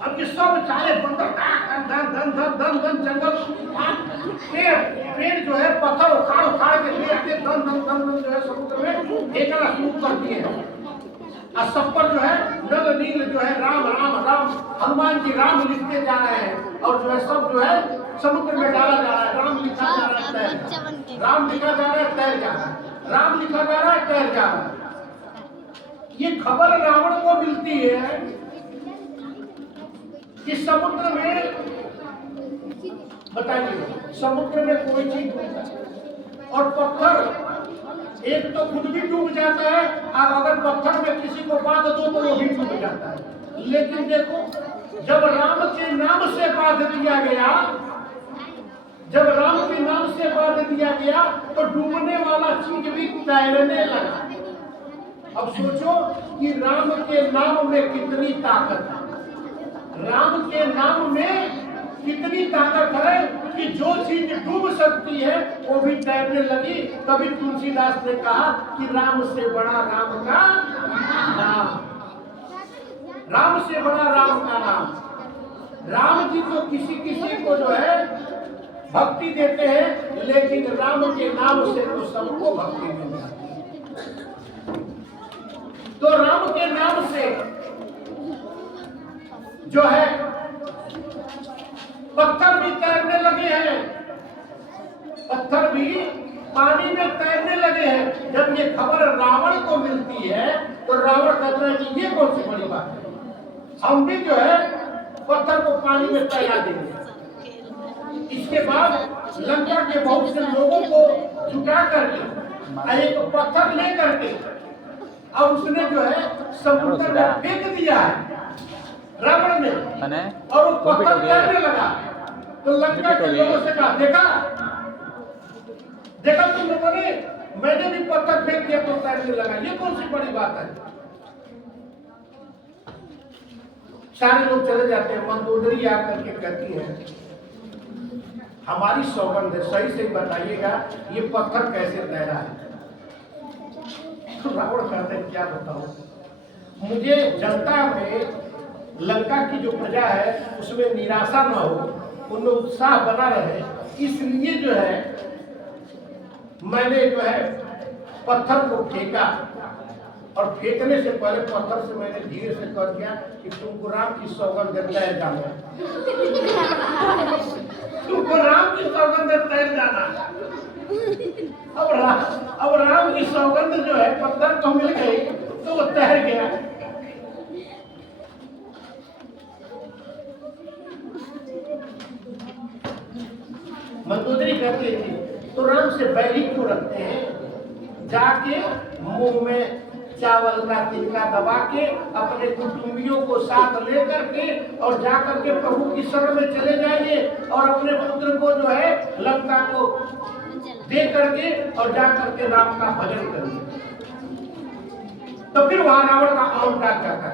अब ये सब सारे बंदर धन धन धन धन धन जंगल पेड़ पेड़ जो है पत्थर उखाड़ उखाड़ के ले आके धन धन धन धन जो है समुद्र में फेंकना शुरू कर दिए हैं। और सब पर जो है नल नील जो है राम राम राम हनुमान जी राम लिखते जा रहे हैं और जो है सब जो है समुद्र में डाला जा रहा है। राम लिखा जा रहा है तैर, राम लिखा जा रहा है तैर जा रहा है, राम लिखा जा रहा है तैर जा रहा है। ये खबर रावण को मिलती है कि समुद्र में, बताइए समुद्र में कोई चीज और पत्थर एक तो खुद भी डूब जाता है और अगर पत्थर में किसी को बांध दो तो वो भी डूब जाता है। लेकिन देखो जब राम के नाम से बांध दिया गया, जब राम के नाम से बांध दिया गया तो डूबने वाला चीज भी तैरने लगा। अब सोचो कि राम के नाम में कितनी ताकत है, राम के नाम में कितनी ताकत है कि जो चीज डूब सकती है वो भी तैरने लगी। तभी तुलसीदास ने कहा कि राम से बड़ा राम का नाम, राम से बड़ा राम का नाम। राम जी तो किसी किसी को जो है भक्ति देते हैं, लेकिन राम के नाम से तो सबको भक्ति मिलती है। तो राम के नाम से जो है पत्थर भी तैरने लगे हैं, पत्थर भी पानी में तैरने लगे हैं। जब ये खबर रावण को मिलती है तो रावण कहता है कि ये कौन सी बड़ी बात है, हम भी जो है पत्थर को पानी में तैरा देंगे। इसके बाद लंका के बहुत से लोगों को जुटा करके एक पत्थर ले करके और उसने जो है समुद्र में फेंक दिया है रावण ने, और वो पत्थर तैरने लगा। तो लंका के लोगों से कहा, देखा देखा तुम लोगों ने, मैंने भी पत्थर फेंक दिया तो तैरने लगा, ये कौन सी बड़ी बात है। सारे लोग चले जाते हैं। मंदोदरी आकर के कहती है हमारी सौगंध है, सही से बताइएगा ये पत्थर कैसे तैरा है। तो रावण कहते हैं क्या बताओ, मुझे जनता में लंका की जो प्रजा है उसमें निराशा न हो, उनमें उत्साह बना रहे, इसलिए जो है मैंने जो है पत्थर को फेंका। और फेंकने से पहले पत्थर से मैंने धीरे से कर दिया कि तुमको राम की सौगंध तैर जाना, तुमको राम की सौगंध तैर जाना। अब राम की सौगंध जो है पत्थर को मिल गई तो वो तैर गया। मंदोदरी कहती थी तो राम से बैरी क्यों रखते हैं, जाके मुंह में चावल का तिनका दबा के अपने कुटुंबियों को साथ लेकर के और जाकर के प्रभु की शरण में चले जाइए और अपने पुत्र को जो है लंका को दे करके और जाकर के राम का भजन करिए। तो फिर वहां रावण का आम डाक जाता है,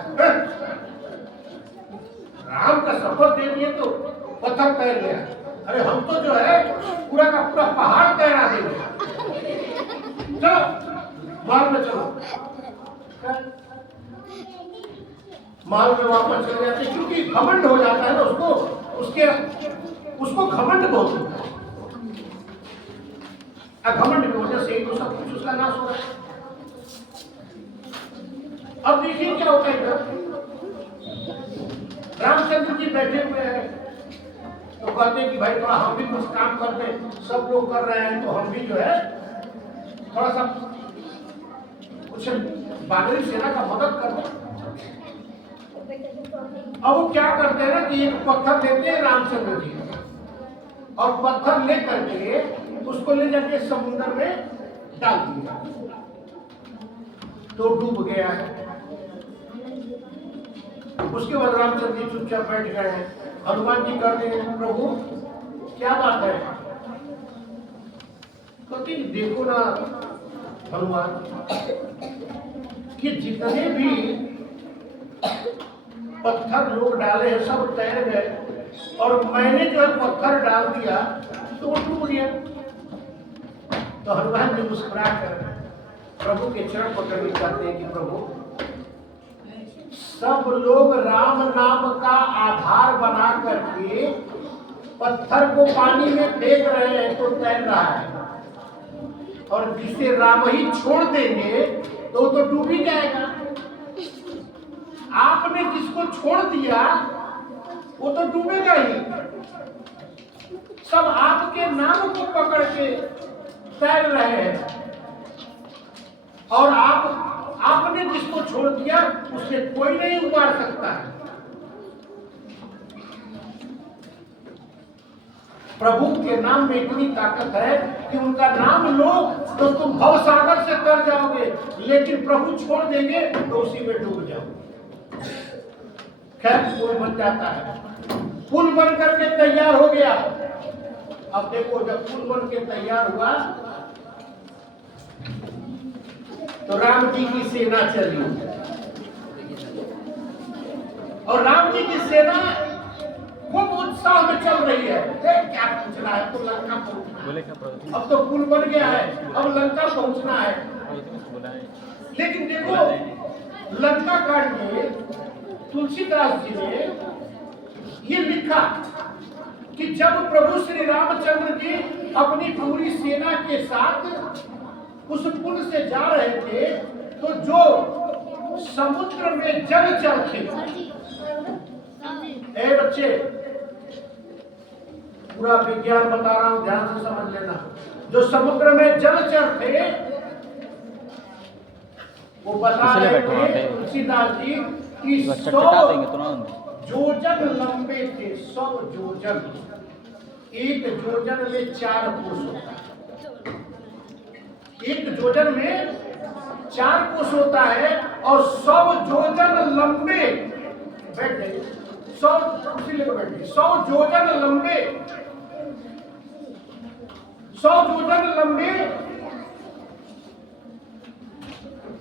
राम का शपथ दे दिए तो पत्थर तैर गया, अरे हम तो जो है पूरा का पूरा पहाड़ तैरा देंगे, चलो महल में चलो। महल में वापस चले जाते क्योंकि घमंड हो जाता है ना उसको, उसको घमंड बहुत होता है। घमंड की वजह से ही तो सब कुछ उसका नाश हो रहा है। अब देखिए क्या होता है, रामचंद्र जी बैठे हुए हैं तो कहते हैं कि भाई थोड़ा हम भी कुछ काम करते, सब लोग कर रहे हैं तो हम भी जो है थोड़ा सा कुछ बानरी सेना का मदद करते। अब वो क्या करते हैं ना कि एक पत्थर देते हैं रामचंद्र जी और पत्थर ले करके उसको ले जाके समुद्र में डाल दिया तो डूब गया है। उसके बाद रामचंद्र जी चुपचाप बैठ गए हैं। हनुमान जी कहते हैं प्रभु क्या बात है, कहते देखो ना हनुमान कि जितने भी पत्थर लोग डाले हैं सब तैर गए और मैंने जो है पत्थर डाल दिया तो वो डूब गया। तो हनुमान जी मुस्कुरा कर प्रभु के चरण पकड़ के कहते हैं कि प्रभु सब लोग राम नाम का आधार बना करके पत्थर को पानी में फेंक रहे हैं तो तैर रहा है, और जिसे राम ही छोड़ देंगे तो डूब ही जाएगा। आपने जिसको छोड़ दिया वो तो डूबेगा ही। सब आपके नाम को पकड़ के तैर रहे हैं, और आपने जिसको छोड़ दिया उसे कोई नहीं उबार सकता है। प्रभु के नाम में इतनी ताकत है कि उनका नाम लो तो तुम भव सागर से तर जाओगे, लेकिन प्रभु छोड़ देंगे तो उसी में डूब जाओगे। खैर, पुल बन जाता है, पुल बन करके तैयार हो गया। अब देखो, जब पुल बन के तैयार हुआ तो राम जी की सेना चली, और राम जी की सेना खूब उत्साह में चल रही है। क्या पूछना है, तो लंका पहुंचना है। अब तो पुल बन गया है, अब लंका पहुंचना है। लेकिन देखो, लंका कांड में तुलसीदास जी ने ये लिखा कि जब प्रभु श्री रामचंद्र जी अपनी पूरी सेना के साथ उस पुल से जा रहे थे, तो जो समुद्र में जलचर थे, ए बच्चे, पूरा विज्ञान बता रहा हूं, ध्यान से समझ लेना। जो समुद्र में जलचर थे वो बता रहे थे तुलसीदास जी कि 100 जोजन लंबे थे। 100 जोजन, एक जोजन में 4 कोस होता है। एक जोजन में 4 कोस होता है, और 100 जोजन लंबे, बैठ जाइए, 100 जोजन लंबे, 100 जोजन लंबे,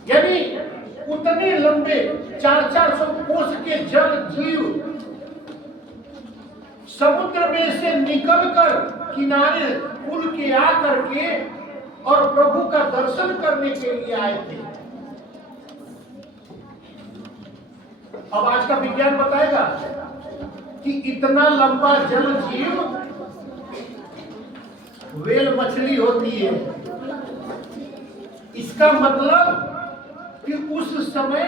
यानी उतने लंबे 400 कोस के जल जीव समुद्र में से निकलकर किनारे पुल के आकर के और प्रभु का दर्शन करने के लिए आए थे। अब आज का विज्ञान बताएगा कि इतना लंबा जल जीव व्हेल मछली होती है। इसका मतलब कि उस समय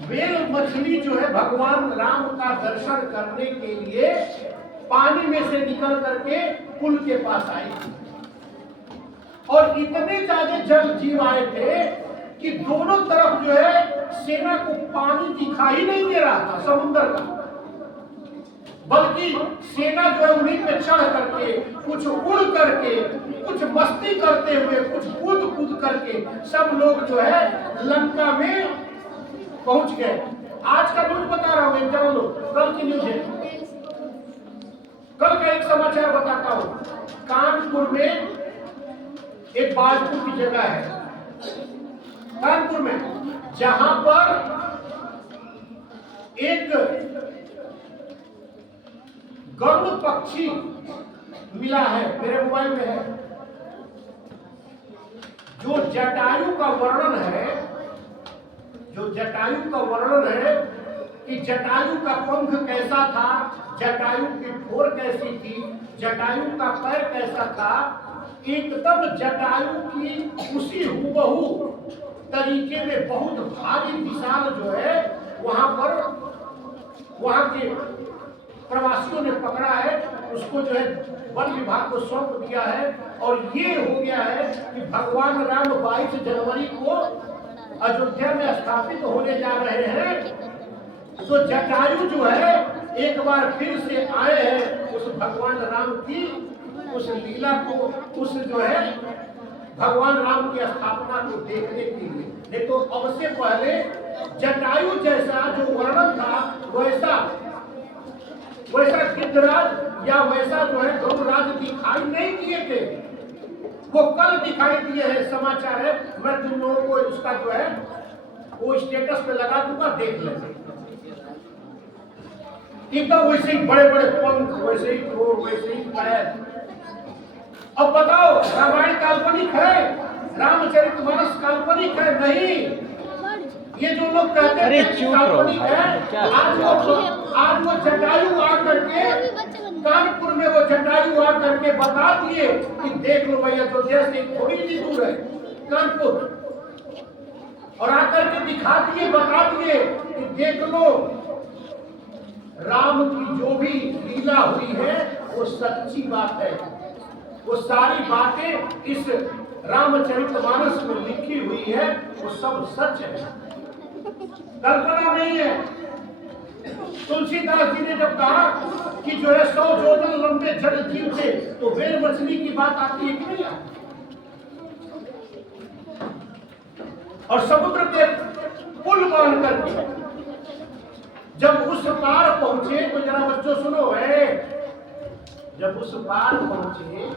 व्हेल मछली जो है भगवान राम का दर्शन करने के लिए पानी में से निकल करके पुल के पास आई थी, और इतने ज्यादा जल जीव आए थे कि दोनों तरफ जो है सेना को पानी दिखाई नहीं दे रहा था समुद्र का, बल्कि सेना जो है उन्हीं पे चढ़ करके, कुछ उड़ करके, कुछ मस्ती करते हुए, कुछ कूद कूद करके सब लोग जो है लंका में पहुंच गए। आज का न्यूज बता रहा हूं, जान लो, कल की न्यूज है, कल का एक समाचार बताता हूं। कानपुर में एक बाजपुर की जगह है, कानपुर में, जहां पर एक गरुड़ पक्षी मिला है, मेरे मोबाइल में है, जो जटायु का वर्णन है, जो जटायु का वर्णन है कि जटायु का पंख कैसा था, जटायु की ठोर कैसी थी, जटायु का पैर कैसा था, एकदम जटायु की उसी हुबहू तरीके में बहुत भारी विशाल जो है वहां पर, वहां के प्रवासियों ने पकड़ा है, उसको जो है वन विभाग को सौंप दिया है, और ये हो गया है कि भगवान राम 22 जनवरी को अयोध्या में स्थापित होने जा रहे हैं। तो जटायु जो है एक बार फिर से आए हैं उस भगवान राम की उस लीला को, उस जो है भगवान राम की स्थापना को देखने के लिए। नहीं तो अब से पहले जटायु जैसा जो वर्णन था वैसा गिद्धराज या वैसा जो है गरुड़राज दिखाई नहीं दिए थे। वो कल दिखाई दिए हैं, समाचार है, मैं तुम लोगों को उसका जो है वो स्टेटस पे लगा दूंगा, देख लेंगे। एकदम वैसे ही बड़े बड़े पंख, वैसे ही ठोर, वैसे ही पैर। अब बताओ, रामायण काल्पनिक है, रामचरितमानस काल्पनिक है? नहीं, ये जो लोग कहते हैं कि काल्पनिक है, आज वो जटायु आ करके कानपुर में वो जटायु आ करके बता दिए कि देख लो भैया, अयोध्या से थोड़ी सी दूर है कानपुर, और आकर के दिखा दिए, बता दिए कि देख लो राम की जो भी लीला हुई है वो सच्ची बात है, वो सारी बातें इस रामचरितमानस में लिखी हुई है, वो सब सच है, कल्पना नहीं है। तुलसीदास जी ने जब कहा कि जो है 100 जोजन लंबे जल जीव थे, तो वेल मछली की बात आती है कि नहीं आती? और समुद्र के पुल बांध करके जब उस पार पहुंचे, तो जरा बच्चों सुनो है, जब उस पार पहुंचे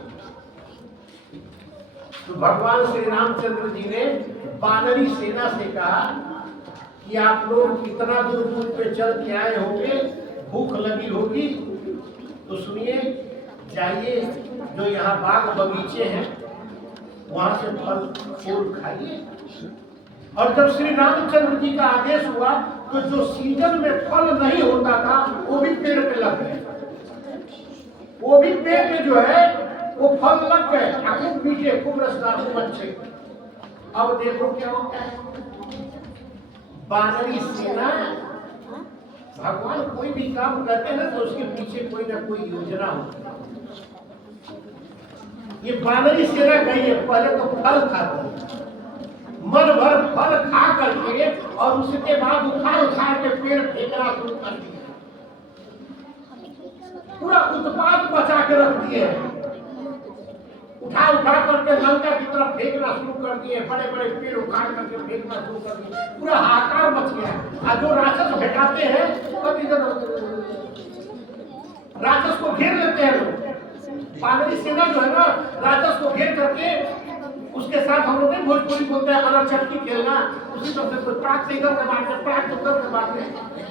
तो भगवान श्री रामचंद्र जी ने वानरी सेना से कहा कि आप लोग इतना दूर दूर पे चल के आए होंगे, भूख लगी होगी, तो सुनिए, जाइए जो यहाँ बाग बगीचे हैं वहां से फल फूल खाइए। और जब श्री रामचंद्र जी का आदेश हुआ तो जो सीजन में फल नहीं होता था वो भी पेड़ पे लग गए, वो भी पेड़ पे जो है वो फल लग गए, खूब मीठे, खूब रसदार, खूब अच्छे। अब देखो क्या होता है, वानरी सेना, भगवान कोई भी काम करते हैं ना तो उसके पीछे कोई ना कोई योजना होती है। ये वानरी सेना गई है, पहले तो फल खाती है, मन भर फल खा करके और उसके बाद उठा के पेड़ फेंकना शुरू कर दिया, पूरा उत्पाद बचा के रख दिए, उठा करके लंका की तरफ फेंकना शुरू कर दिए, बड़े बड़े पेड़ उखाड़ करके फेंकना शुरू कर दिए, पूरा हाहाकार मच गया। और जो राक्षस भेटाते हैं राक्षस को घेर लेते हैं लोग, वानरी सेना जो है ना राक्षस को घेर करके, उसके साथ हम लोग नहीं भोजपुरी बोलते हैं अलग चटकी खेलना, उसी तरह से प्राक से इधर से मारते, प्राक से उधर से मारते,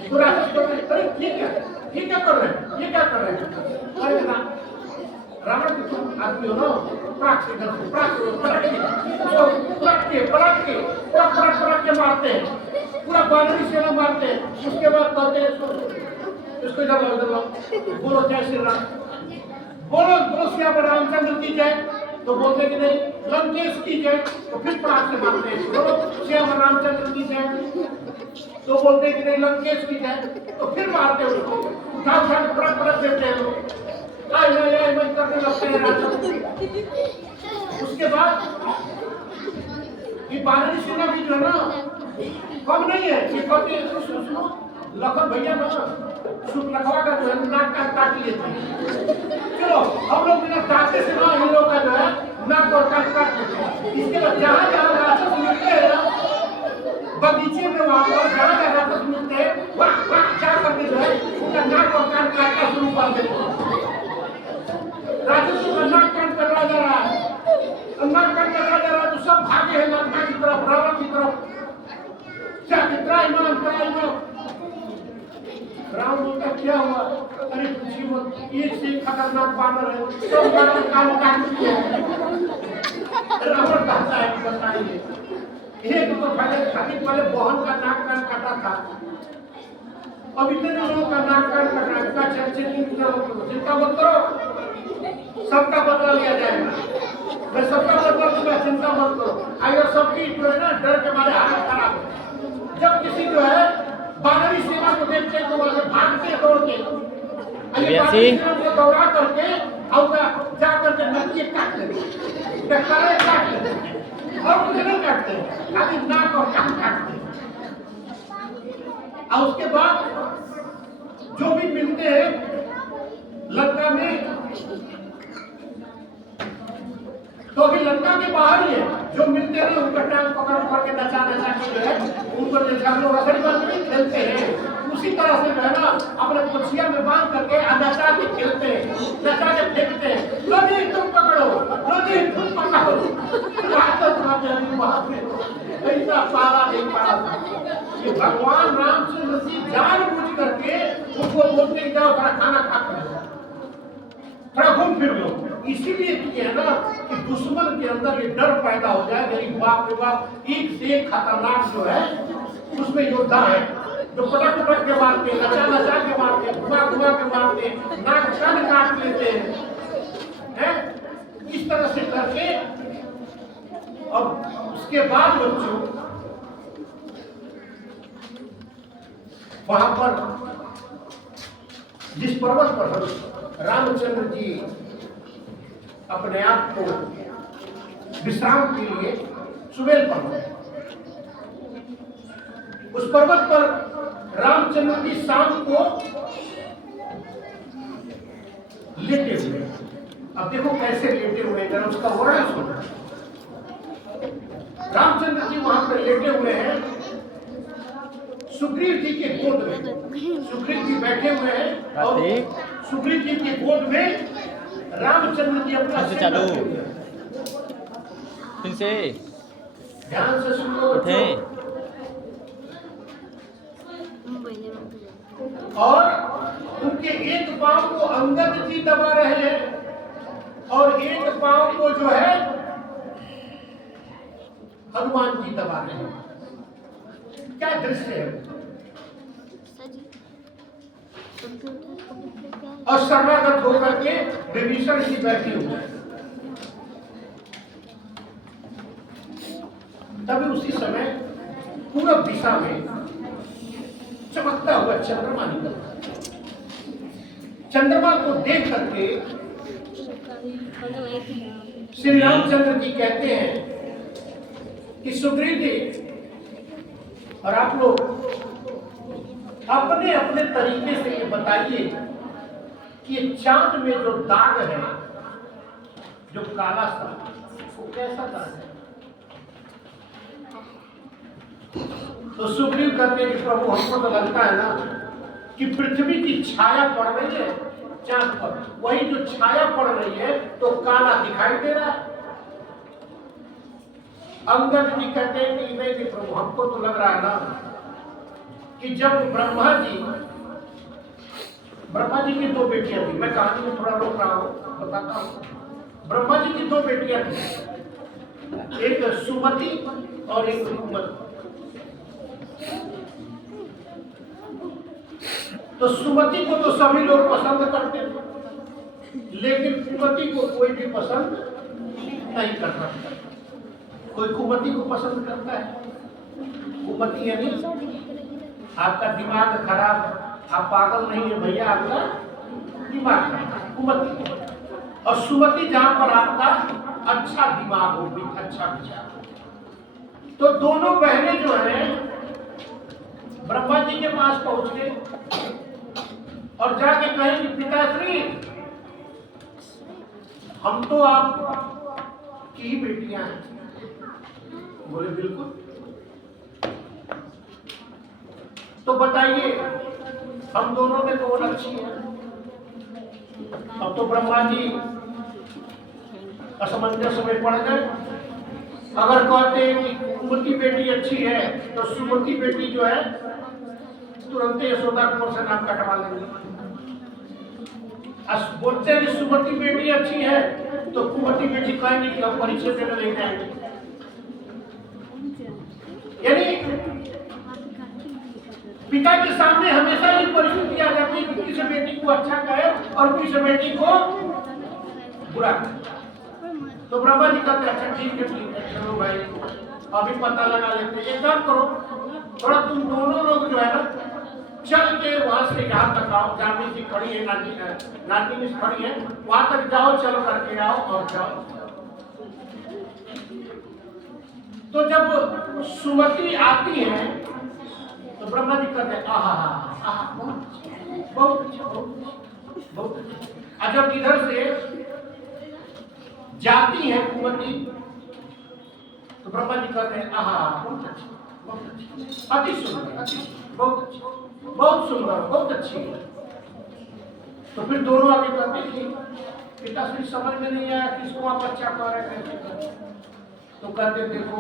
तो राक्षस को अरे ठीक है, ये क्या कर रहे हैं, ये क्या कर रहे हैं, अरे ना रावण के तुम आदमी हो ना, प्राक से इधर से प्राक से पलट के मारते हैं, पूरा वानरी सेना मारते हैं। उसके बाद कहते हैं इसको इधर लो, बोलो जय श्री राम, बोलो श्याम रामचंद्र की जय, तो बोलते कि नहीं लंकेश की जय, तो फिर प्राक से मारते हैं, बोलो श्याम रामचंद्र की जय, तो बोलते कि नहीं लंकेश की जय, तो फिर मारते उसको, उठा पलट देते हैं लोग, मैं करने लगते हैं राजा। उसके बाद ये वानरी सेना भी जो है ना कम नहीं है, ये कहते हैं सुनो लखन भैया ना लखवा का जो है नाक का काट लिए थे, चलो हम लोग बिना काटे से ना इन लोग का जो है नाक और काट लेते हैं। इसके बाद जहाँ जहाँ राक्षस मिलते हैं ना बगीचे में, वहाँ पर जहाँ जहाँ राक्षस मिलते हैं वहाँ क्या करके जो है उनका नाक और कान काटना शुरू कर देते हैं। राक्षसों का नाक काट कर रहा जा रहा है, नाक काट कर रहा जा रहा है, तो सब भागे हैं लंका की तरफ, रावण की तरफ, राम बोलता क्या हुआ, अरे पूछी मत, एक से खतरनाक बानर है, सब बानर कान काट दिए। रावण कहता है कि बताइए, एक तो पहले बहन का नाक कान काटा था, अब इतने लोगों का नाक कान कटा, चिंता मत करो, सबका बदला लिया जाएगा, मैं सबका बदला लूंगा, चिंता मत करो। अगर सबकी जो है ना डर के मारे हालत खराब है, जब किसी जो है वानरी सेना को देखते हैं तो वहां से भागते दौड़ते, दौड़ा करके और जा करके नदिए काट लेते, काट लेते और कुछ नहीं काटते, खाली नाक और कान काटते। और उसके बाद जो भी मिलते हैं लंका में, तो अभी लंका के बाहर ही है, जो मिलते हैं उनका टांग पकड़ के नचा के जो है उनको जैसे हम लोग रसड़ी बांध के खेलते हैं, उसी तरह से जो है ना अपने कुर्सिया में बांध करके नचा के खेलते हैं, नचा के फेंकते हैं, लो जी तुम पकड़ो, लो जी तुम पकड़ो, ऐसा पाला नहीं पाला। ये भगवान रामचंद्र जी जानबूझ करके उनको बोलते जाओ थोड़ा खाना खा कर थोड़ा घूम फिर लो, इसीलिए किया ना कि दुश्मन के अंदर ये डर पैदा हो जाए, गरीब बाप रे बाप एक से एक खतरनाक जो है उसमें योद्धा है जो पटक पटक के मारते, नचा नचा के मारते, घुमा घुमा के मारते, नाक कान काट लेते हैं, इस तरह से करके। और उसके बाद बच्चों वहां पर जिस पर्वत पर रामचंद्र जी अपने आप को विश्राम के लिए, सुबेल पर्वत, उस पर्वत पर रामचंद्र जी शाम को लेटे हुए। अब देखो कैसे लेटे हुए, जरा उसका वर्णन सुनो। रामचंद्र जी वहां पर लेटे हुए हैं, सुग्रीव जी के गोद में। सुग्रीव जी बैठे हुए हैं और सुग्रीव जी के गोद में रामचंद्र जी अपना सिर रखे हुए हैं। ध्यान से सुनो। और उनके एक पांव को अंगद जी दबा रहे हैं और एक पांव को जो है हनुमान जी दबा रहे हैं। क्या दृश्य है। और शरणागत होकर के विभीषण जी बैठे हुए। तभी उसी समय पूर्व दिशा में चमकता हुआ चंद्रमा निकलता। चंद्रमा को देख करके श्री रामचंद्र जी कहते हैं कि सुग्रीव जी और आप लोग अपने अपने तरीके से ये बताइए कि चांद में जो दाग है, जो काला सा, वो कैसा दाग है। तो सुग्रीव कहते हैं कि प्रभु हमको तो लगता है ना कि पृथ्वी की छाया पड़ रही है चांद पर, वही जो छाया पड़ रही है तो काला दिखाई दे रहा है। अंगद जी कहते हैं कि नहीं प्रभु हमको तो लग रहा है ना कि जब ब्रह्मा जी की दो बेटियां थी। मैं कहानी में थोड़ा रोक रहा हूं, बताता हूं। ब्रह्मा जी की दो बेटियां थी, एक सुमति और एक कुमति। तो सुमति को तो सभी लोग पसंद करते थे, लेकिन कुमति को कोई भी पसंद नहीं करता। कोई कुमति को पसंद करता है। कुमति यानी आपका दिमाग खराब, आप पागल नहीं है भैया, आपका दिमाग खराब, कुमति। और सुमति जहां पर आपका अच्छा दिमाग हो, अच्छा विचार। तो दोनों बहनें जो हैं ब्रह्मा जी के पास पहुंच गए और जाके कहे कि पिताश्री हम तो आप की ही बेटियां हैं। बोले बिल्कुल। तो बताइए हम दोनों में कौन अच्छी है। अब तो ब्रह्मा जी असमंजस में पड़ गए। अगर कहते हैं कि कुमति बेटी अच्छी है तो सुमति बेटी जो है तुरंत यशोदा कुमार से नाम कटवा लेंगे। बोलते हैं कि सुमति बेटी अच्छी है तो कुमति बेटी कहेंगे कि हम परीक्षा देने नहीं जाएंगे। यानी पिता के सामने हमेशा ये परिस्थिति आ जाती है कि किसी बेटी को अच्छा कहे और किसी बेटी को बुरा कहे। तो ब्रह्मा जी कहते हैं अच्छा ठीक है चलो भाई अभी पता लगा लेते हैं। एक काम करो, थोड़ा तुम दोनों लोग जो है ना चल के वहां से यहाँ तक आओ। जानवी जी खड़ी है, नानी खड़ी है, वहां तक जाओ, चल करके आओ और जाओ। तो जब सुमति आती है तो ब्रह्मा जी कहते हैं आहा बहुत अच्छा। जब इधर से जाती है कुमति तो ब्रह्मा जी कहते हैं आहा बहुत अच्छी, अति सुंदर, बहुत अच्छी, बहुत सुंदर, बहुत अच्छी है। तो फिर दोनों आगे कहते हैं कि पिताश्री समझ में नहीं आया किसको आप अच्छा कह रहे हैं। तो कहते देखो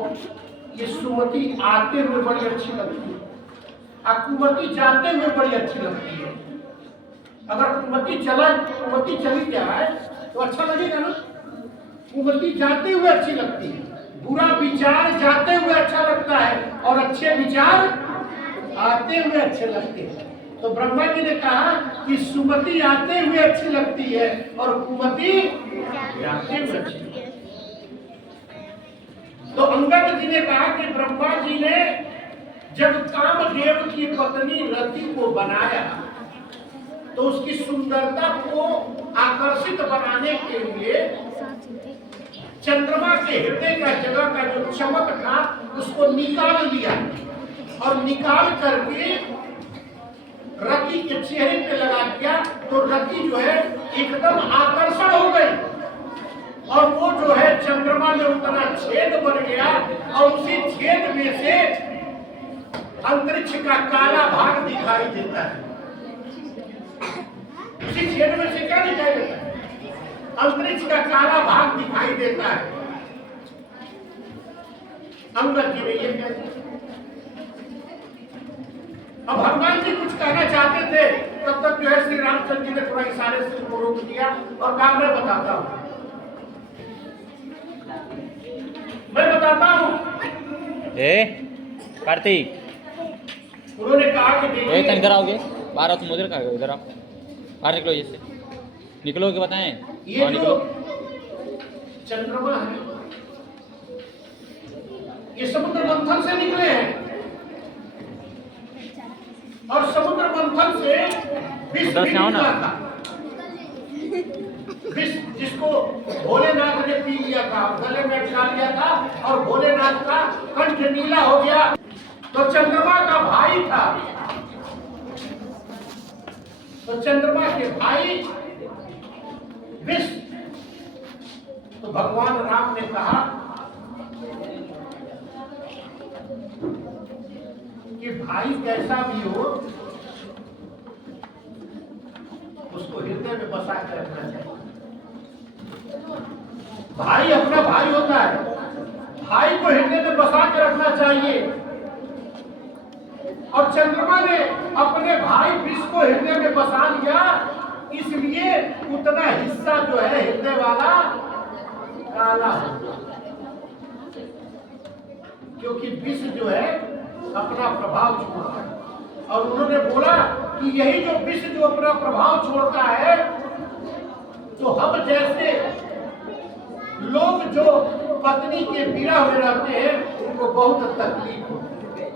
ये सुमति आते हुए बड़ी अच्छी लगती है, कुमति जाते हुए बड़ी अच्छी लगती है। अगर कुमति चली जाए तो अच्छा लगेगा ना। कुमति जाते हुए अच्छी लगती है, बुरा विचार जाते हुए अच्छा लगता है और अच्छे विचार आते हुए अच्छे लगते हैं। तो ब्रह्मा जी ने कहा कि सुमति आते हुए अच्छी लगती है और कुमति जाते हुए अच्छी लगती है। तो अंगद जी ने कहा कि ब्रह्मा जी ने जब कामदेव की पत्नी रति को बनाया तो उसकी सुंदरता को आकर्षित बनाने के लिए चंद्रमा के हृदय का जगह का जो चमक था उसको निकाल लिया और निकाल करके रति के चेहरे पे लगा दिया। तो रति जो है एकदम आकर्षण हो गई और वो जो है चंद्रमा में उतना छेद बन गया और उसी छेद में से अंतरिक्ष का काला भाग दिखाई देता है। उसी छेद में से क्या दिखाई देता है? अंतरिक्ष का काला भाग दिखाई देता है। अंगद जी ने ये कह दिया। अब हनुमान जी कुछ कहना चाहते थे, तब तक जो है श्री रामचंद्र जी ने थोड़ा इशारे से उनको रोक दिया और कहा मैं बताता हूं, मैं बताता हूं। कार्तिक, उन्होंने कहा कि देखिए इधर आओगे, बाहर तुम उधर कहाँ, इधर आप बाहर निकलो, जैसे निकलो के बताएं। ये जो चंद्रमा है ये समुद्र मंथन से निकले हैं और समुद्र मंथन से विष निकला था। विष जिसको भोलेनाथ ने पी लिया था, गले में डाल लिया था और भोलेनाथ का कंठ नीला हो गया। तो चंद्रमा का भाई था, तो चंद्रमा के भाई विष। तो भगवान राम ने कहा कि भाई कैसा भी हो उसको हृदय में बसा कर रखना चाहिए। भाई अपना भाई होता है, भाई को हृदय में बसा कर रखना चाहिए। और चंद्रमा ने अपने भाई विष को हृदय में बसा लिया, इसलिए उतना हिस्सा जो है हृदय वाला काला हो गया। क्योंकि विष जो है अपना प्रभाव छोड़ता है और उन्होंने बोला कि यही जो विष जो अपना प्रभाव छोड़ता है, तो हम जैसे लोग जो पत्नी के बिना हुए रहते हैं उनको बहुत तकलीफ होती है।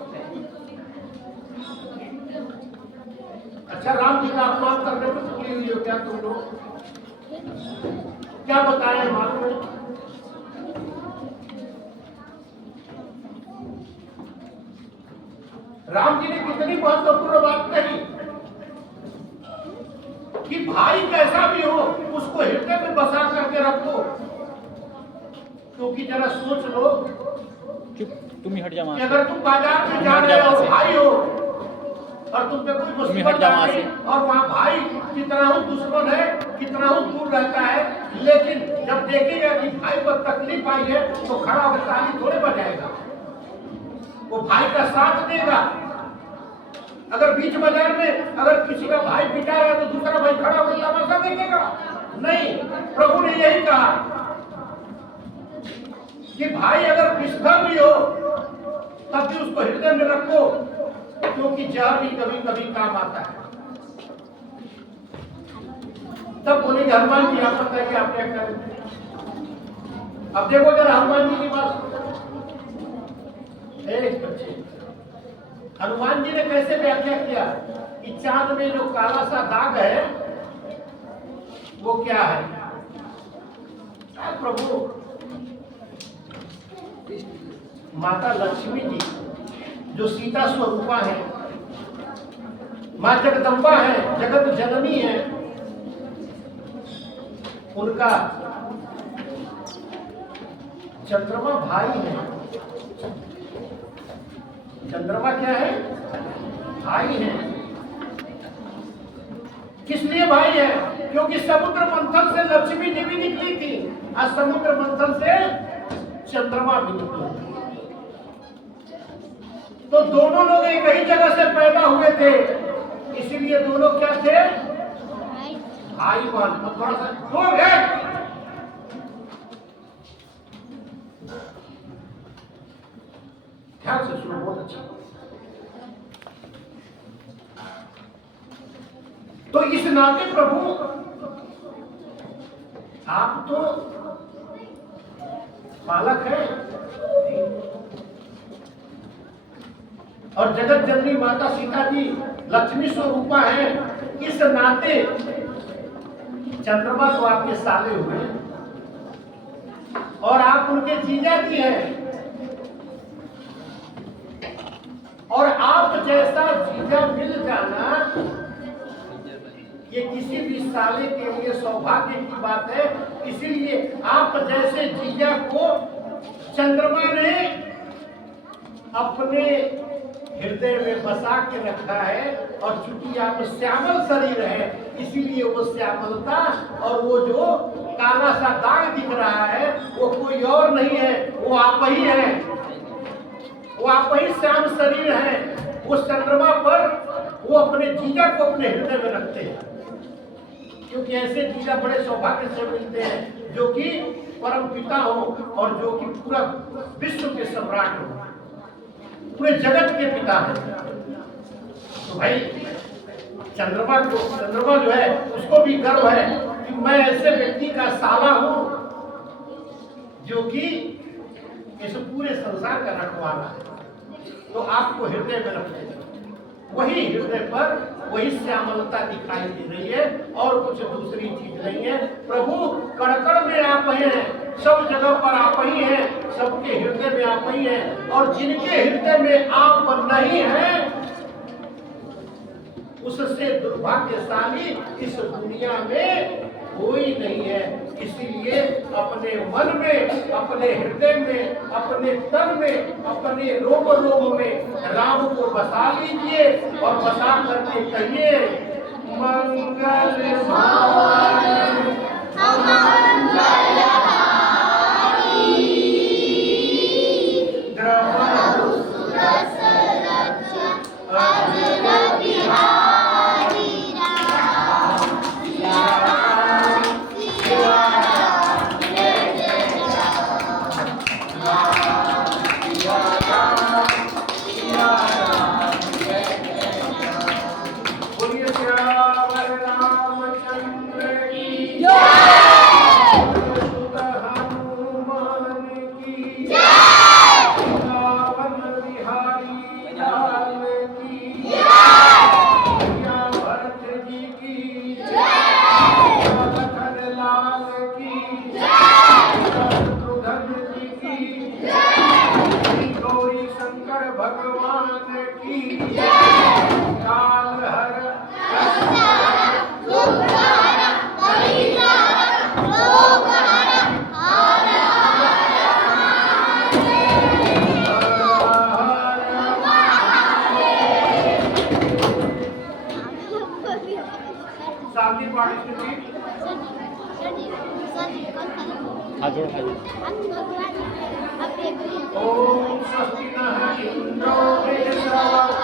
अच्छा, राम जी का अपमान करने पर तुली हुई हो क्या तुम लोग? क्या बताएं मालूम? राम जी ने कितनी महत्वपूर्ण बात कही कि भाई कैसा भी हो उसको हृदय में बसा करके रखो। क्योंकि जरा सोच लो, तुम ही हट जाओ, अगर तुम बाजार में जा रहे हो, भाई हो और तुम पे कोई मुसीबत आ गई और वहाँ भाई कितना हो दुश्मन है, कितना हो दूर रहता है, लेकिन जब देखेगा कि भाई को तकलीफ आई है तो खड़ा होकर ताली थोड़े बजाएगा, वो भाई का साथ देगा। अगर बीच बाजार में अगर किसी का भाई पिटा रहा है तो दूसरा भाई खड़ा होकर तमाशा देखेगा? नहीं। प्रभु ने यही कहा कि भाई अगर विषधर भी हो तब भी उसको हृदय में रखो, क्योंकि जहर भी कभी कभी काम आता है। तब बोलेंगे हनुमान जी आप बताइए आप क्या करें? अब देखो जरा हनुमान जी की बात। एक बच्चे हनुमान जी ने कैसे व्याख्या किया कि चांद में जो काला सा दाग है वो क्या है? प्रभु माता लक्ष्मी जी जो सीता स्वरूपा है, मां जगदम्बा है, जगत जननी है, उनका चंद्रमा भाई है। चंद्रमा क्या है? भाई है। किस लिए भाई है? क्योंकि समुद्र मंथन से लक्ष्मी जी भी निकली थी और समुद्र मंथन से चंद्रमा भी निकला। तो दोनों लोग एक ही जगह से पैदा हुए थे, इसीलिए दोनों क्या थे? भाई बहन। तो थोड़ा सा लोग है, ध्यान से सुनो, बहुत अच्छा। तो इस नाते प्रभु आप तो पालक है और जगत जननी माता सीता जी लक्ष्मी स्वरूपा है। इस नाते चंद्रमा तो आपके साले हुए और आप उनके जीजा जी हैं और आप जैसा जीजा मिल जाना ये किसी भी साले के लिए सौभाग्य की बात है। इसीलिए आप जैसे जीजा को चंद्रमा ने अपने हृदय में बसा के रखा है और चूंकि आप श्यामल शरीर है इसीलिए वो श्यामलता और वो जो काला सा दाग दिख रहा है वो कोई और नहीं है, वो आप ही है, वो आप ही श्याम शरीर है। उस चंद्रमा पर वो अपने जीजा को अपने हृदय में रखते हैं क्योंकि ऐसे जीजा बड़े सौभाग्य से मिलते हैं जो कि परम पिता हो और जो कि पूरा विश्व के सम्राट हो, पूरे जगत के पिता है। तो भाई चंद्रमा जो है उसको भी गर्व है कि मैं ऐसे व्यक्ति का साला हूं जो कि इस पूरे संसार का रखवाला है। तो आपको हृदय में रखते हैं, वही हृदय पर वही श्यामलता दिखाई दे रही है और कुछ दूसरी चीज नहीं है। प्रभु कण में आप हैं, सब जगह पर आप ही हैं, सबके हृदय में आप ही हैं और जिनके हृदय में आप नहीं हैं उससे दुर्भाग्यशाली इस दुनिया में कोई नहीं है। इसीलिए अपने मन में, अपने हृदय में, अपने तन में, अपने रोम रोम में राम को बसा लीजिए और बसा करके कहिए मंगल ओम स्वस्ति नः इंद्रो वृषभः